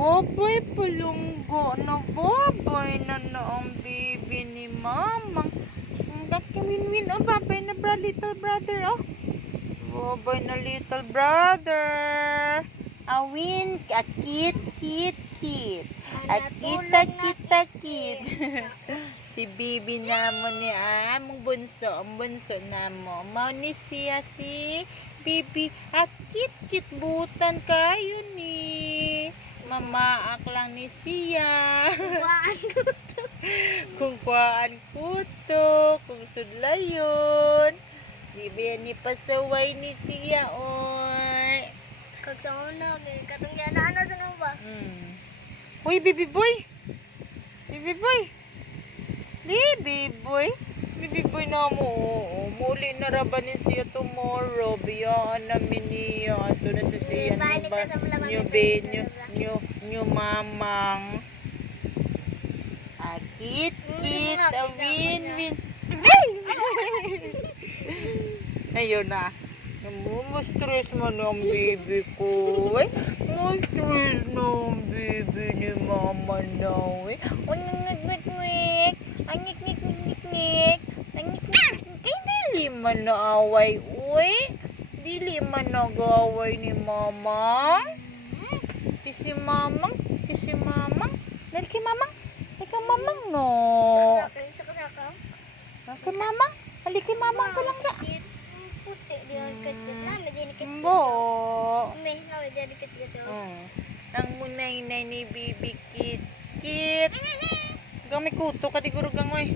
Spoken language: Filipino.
Babay palunggo na babay na ang baby ni mama. That can win-win. Oh, babay na little brother. Oh, babay na little brother. A win. A kit. A kit. Si baby namo ni among bunso. Ang bunso namo. Mao ni siya si baby. A kit butan kayo ni. Mamaak lang ni siya. Kung kuhaan kuto. Kung sudlayon. Bibi ni pasaway ni siya. Oy. Kag sa una, katong yana na sa ba? Uy, baby boy. Baby boy. Baby boy na mo. Muli na rabanin siya tomorrow. Biyaan namin niya. Ito na sa siya. New mamang. Kit. Win. Ayun na. Stress mo na ang baby ko. Stress na ang baby ni mama na. Dili man na away. Dili man nag-away ni mama. Kisi mamang. Dali kay mamang. Ikaw mamang no. Saka. Kay mamang. Dali kay mamang ko lang ga. Puti diyan kadto na medyo kit. Bo. May lawa jadi kit gitu. Ang munay ni baby kit. Gamay kuto ka di guro gangoy.